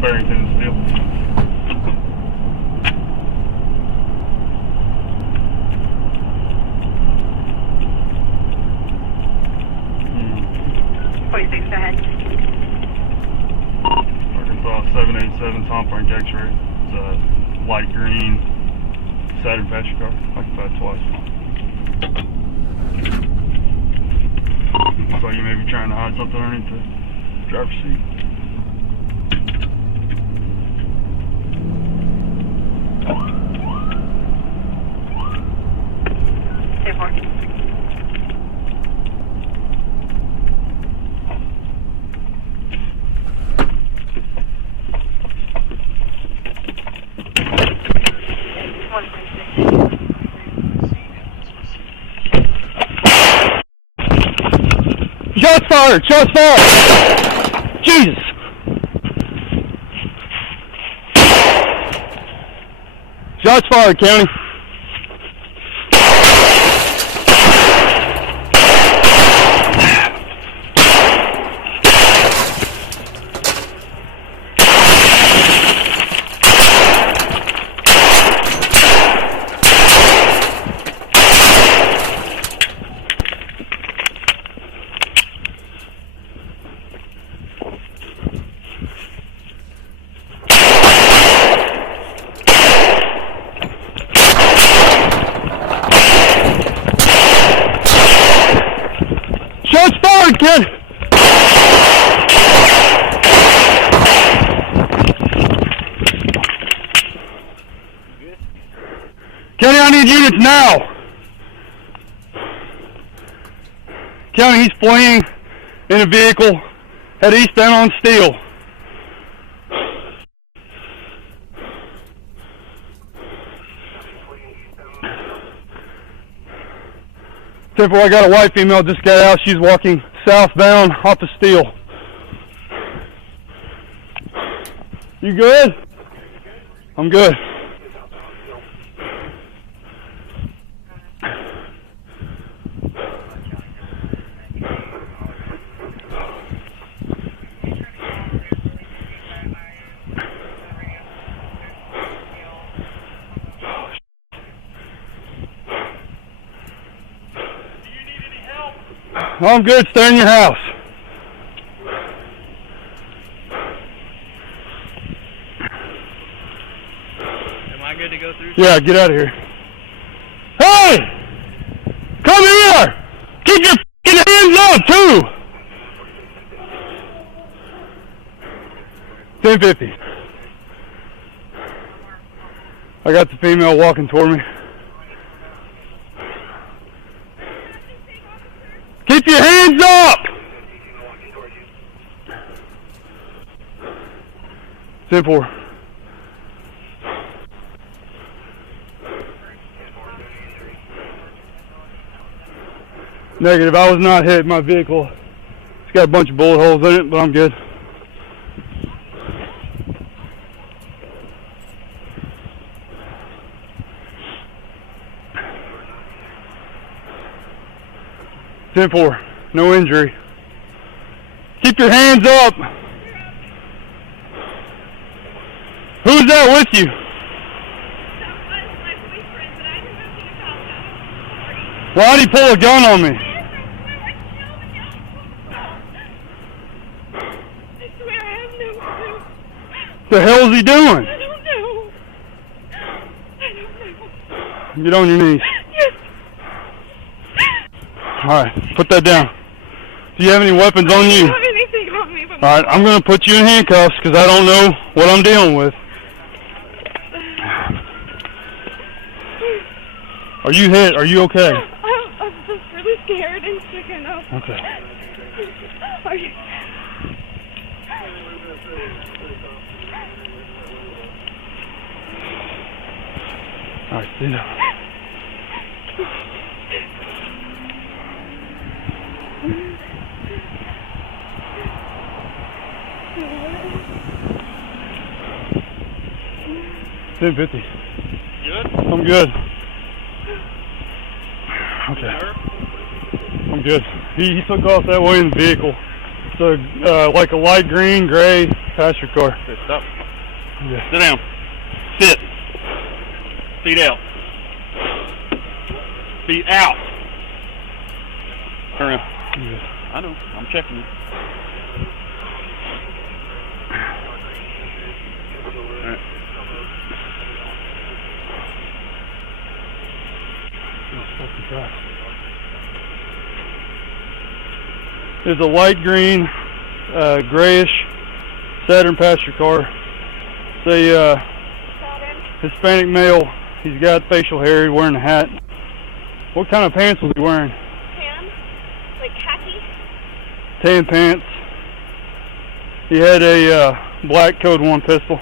Barrington Steel. Ahead. Arkansas 787 Tontitown X-ray. It's a light green Saturn passenger car. Occupied twice. Looks like you may be trying to hide something underneath the driver's seat. Stay forward. Shots fired! Shots fired! Jesus! Shots fired, County. Shots fired, kid! County, I need units now! County, he's fleeing in a vehicle, head eastbound on Steel. 10-4, I got a white female, just got out. She's walking southbound off of Steel. You good? I'm good. I'm good. Stay in your house. Am I good to go through? Yeah, get out of here. Hey! Come here! Keep your f***ing hands up, too! 1050. I got the female walking toward me. Keep your hands up! 10-4. Negative, I was not hit. My vehicle, it's got a bunch of bullet holes in it, but I'm good. Ten-4, no injury. Keep your hands up. Who's that with you? That was my boyfriend, but I didn't know he was out. Sorry. Why'd he pull a gun on me? I swear I have no clue. What the hell is he doing? I don't know. I don't know. Get on your knees. Yes. Alright, put that down. Do you have any weapons on I you? don't have anything on me but Alright, I'm going to put you in handcuffs because I don't know what I'm dealing with. Are you hit? Are you okay? I'm just really scared and sick enough. Okay. Are you? Alright, stand up. $10.50. Good? I'm good. Okay. I'm good. He took off that way in the vehicle. So like a light green, gray passenger car. Okay, stop. Yeah. Sit down. Sit. Feet out. Feet out. Turn around. Yeah. I know. I'm checking you. All right. There's a light green, grayish Saturn passenger car. It's a Hispanic male. He's got facial hair. He's wearing a hat. What kind of pants was he wearing? Tan? Like khaki? Tan pants. He had a black Code 1 pistol.